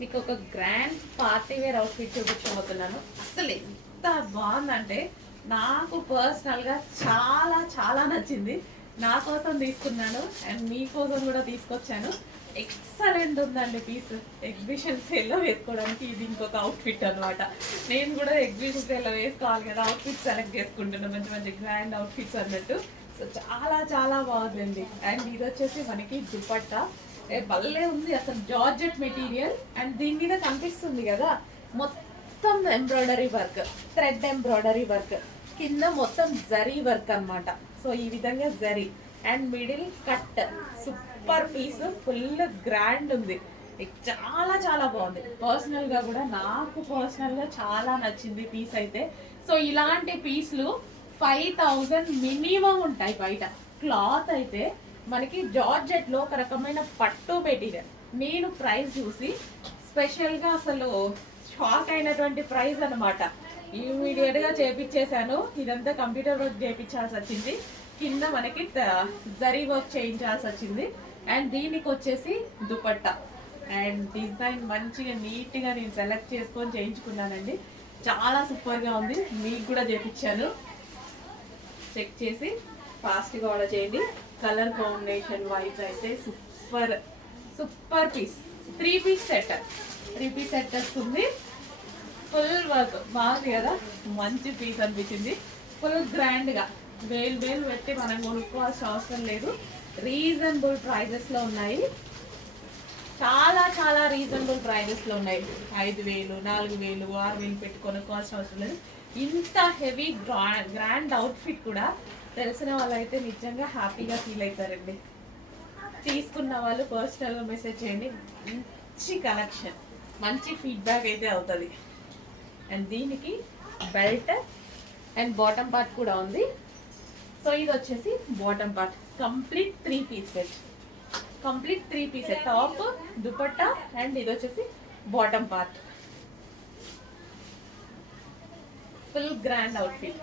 మీకు ఒక grand party wear outfit చూపించబోతున్నాను. అసలు ఎంత బాగుందంటే నాకు పర్సనల్గా చాలా చాలా నచ్చింది. నా కోసం తీసుకున్నాను అండ్ మీకోసం కూడా తీసుకొచ్చాను. ఎక్సలెంట్ ఉందండి పీస్. ఎగ్జిబిషన్ సేల్లో వేసుకోవడానికి ఇది ఇంకొక అవుట్ఫిట్ అనమాట. నేను కూడా ఎగ్జిబిషన్ సేల్లో వేసుకోవాలి కదా, అవుట్ఫిట్ సెలెక్ట్ చేసుకుంటున్నాను మంచి మంచి గ్రాండ్ అవుట్ఫిట్స్ అన్నట్టు. సో చాలా చాలా బాగుందండి. అండ్ ఇది వచ్చేసి మనకి దుపట్టా భలే ఉంది అసలు, జార్జెట్ మెటీరియల్. అండ్ దీని మీద కనిపిస్తుంది కదా మొత్తం embroidery work, thread embroidery work, కింద మొత్తం జరీ వర్క్ అన్నమాట. సో ఈ విధంగా zari and middle cut. Super piece, full grand ఉంది. చాలా చాలా బాగుంది. పర్సనల్ గా కూడా నాకు పర్సనల్ గా చాలా నచ్చింది పీస్ అయితే. సో ఇలాంటి పీస్లు 5000 మినిమం ఉంటాయి బయట. క్లాత్ అయితే మనకి జార్జెట్ లో ఒక రకమైన పట్టు మెటీరియల్. నేను ప్రైస్ చూసి స్పెషల్ గా అసలు షాక్ అయినటువంటి ప్రైస్ అనమాట. ఇమీడియట్ గా చేపించేశాను. ఇదంతా కంప్యూటర్ వర్క్ చేయించాల్సి వచ్చింది, కింద మనకి జరీ వర్క్ చేయించాల్సి వచ్చింది. అండ్ దీనికి వచ్చేసి దుపట్టా అండ్ డిజైన్ మంచిగా నీట్ గా నేను సెలెక్ట్ చేసుకొని చేయించుకున్నానండి. చాలా సూపర్ గా ఉంది. మీకు కూడా చేయించాను. చెక్ చేసి ఫాస్ట్గా ఆర్డర్ చేయండి. కలర్ కాంబినేషన్ వైజ్ అయితే super super piece. 3 piece set, 3 piece set వస్తుంది. ఫుల్ వర్క్ బాగుంది కదా, మంచి పీస్ అనిపించింది. ఫుల్ గ్రాండ్గా వేలు వేలు పెట్టి మనం కొనుక్కోవాల్సిన అవసరం లేదు. రీజనబుల్ ప్రైజెస్లో ఉన్నాయి, చాలా చాలా రీజనబుల్ ప్రైజెస్లో ఉన్నాయి. 5000, 4000, 6000 పెట్టి కొనుక్కోవాల్సిన అవసరం లేదు. ఇంత హెవీ గ్రాండ్ అవుట్ఫిట్ కూడా తెలిసిన వాళ్ళైతే నిజంగా హ్యాపీగా ఫీల్ అవుతారండి. తీసుకున్న వాళ్ళు పర్సనల్గా మెసేజ్ చేయండి. మంచి కలెక్షన్, మంచి ఫీడ్బ్యాక్ అయితే అవుతుంది. అండ్ దీనికి బెల్ట్ అండ్ బాటమ్ పార్ట్ కూడా ఉంది. సో ఇది వచ్చేసి bottom part. Complete 3 piece set, complete 3 piece set. Top, dupatta and ఇది వచ్చేసి bottom part. Full grand outfit.